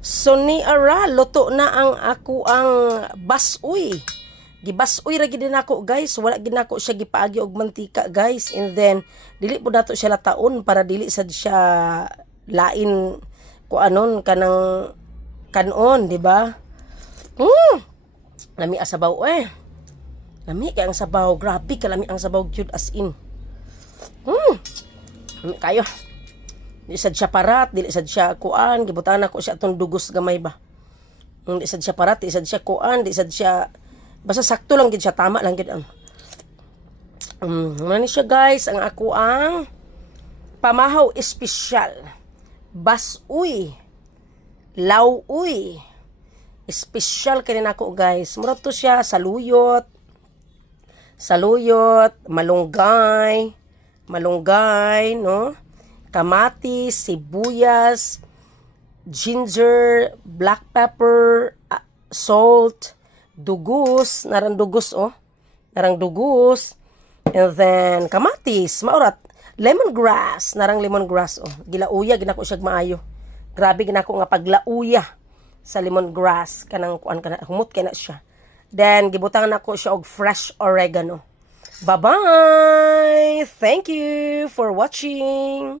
So ni ara luto na ang ako ang basuy. Gibasuy ra gid nako guys, wala gid nako siya gipaagi og mantika guys. And then dili po dato siya lataon para dili sad siya lain ko anon kanang kanon, di ba? Lami ang sabaw Lami kay ang sabaw, grabe kalami ang sabaw cute as in. Lami kayo. Di sad siya parat, dili sad siya kuan, gibutangan ako siya atong dugos gamay ba. Di sad siya parat, di sad siya kuan, di sad siya basta sakto lang gid siya, tama lang gid ang. Mani siya guys, ang ako ang pamahaw espesyal. Basuy. Lauoy. Espesyal kini nako guys. Mura to siya saluyot. Saluyot, malunggay, no? Kamatis, sibuyas, ginger, black pepper, salt, dugos, narang dugos, narang dugos, and then kamatis, maurat, lemongrass, narang lemongrass, gilauya, ginako siya maayo. Grabe ginako nga paglauya sa lemongrass, kanang kuan kana, humot kay na siya. Then, gibutangan ako siya og fresh oregano. Bye-bye! Thank you for watching!